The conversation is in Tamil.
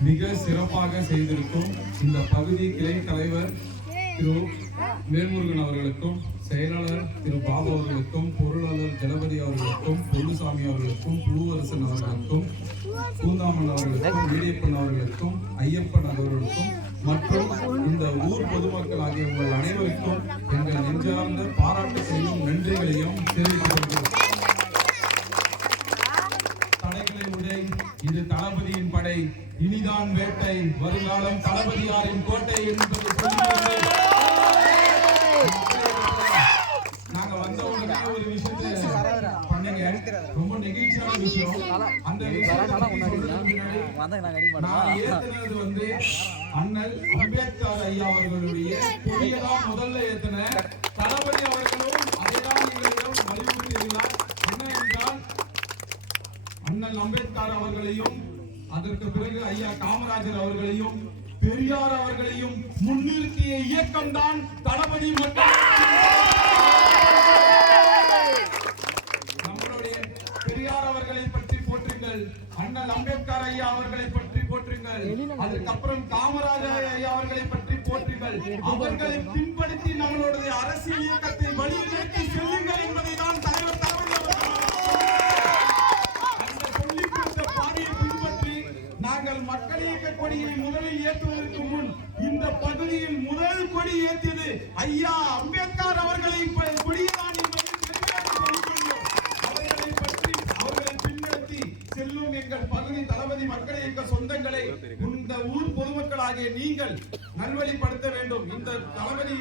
மிக சிறப்பாக செய்திருக்கும் இந்த பகுதி கிளை தலைவர் திரு வேல்முருகன் அவர்களுக்கும் செயலாளர் திரு பாபு அவர்களுக்கும் பொருளாளர் ஜலபதி அவர்களுக்கும் பொன்னுசாமி அவர்களுக்கும் புழுவரசன் அவர்களுக்கும் பூந்தாமன் அவர்களுக்கும் வீடியப்பன் அவர்களுக்கும் ஐயப்பன் அவர்களுக்கும் மற்றும் இந்த ஊர் பொதுமக்கள் ஆகிய உங்கள் அனைவருக்கும் எங்கள் நெஞ்சார்ந்த பாராட்டு இது தளபதியின் படை. இனிதான் வேட்டை. வருங்காலம் தளபதியாரின் கோட்டை என்பது நாங்க வந்த உடனே ஒரு விஷயத்தை பண்ணுங்க. ரொம்ப நெகிழ்ச்சியான விஷயம். அந்த நான் ஏத்துனது வந்து அண்ணல் அம்பேத்கர் ஐயா அவர்களுடைய கொடியதான் முதல்ல ஏத்தின அண்ணல் அம்பேத்கர் அவர்களையும் அதற்கு பிறகு ஐயா காமராஜர் அவர்களையும் பெரியார் அவர்களையும் முன்னிறுத்திய இயக்கம் தான் தளபதி மற்றும் நம்மளுடைய பெரியார் அவர்களை பற்றி போற்றுங்கள் அண்ணல் அம்பேத்கர் ஐயா அவர்களை பற்றி போற்றுங்கள் அதுக்கப்புறம் காமராஜர் ஐயா அவர்களை பற்றி போற்றுங்கள். அவர்களை பின்படுத்தி நம்மளுடைய அரசியல் இயக்கத்தை வழியில் நாங்கள் மக்கள் இயக்க கொடியை முதலில் ஏற்றுவதற்கு முன் இந்த பகுதியில் முதல் கொடி ஏற்றியது ஐயா அம்பேத்கர் அவர்களை கொடியதான் அவர்களை பற்றி அவர்களை பின்பற்றி செல்லும் எங்கள் பகுதி தளபதி மக்கள் இயக்க சொந்தங்களை இந்த ஊர் பொதுமக்களாகிய நீங்கள் நல்வழிப்படுத்த வேண்டும். இந்த தளபதி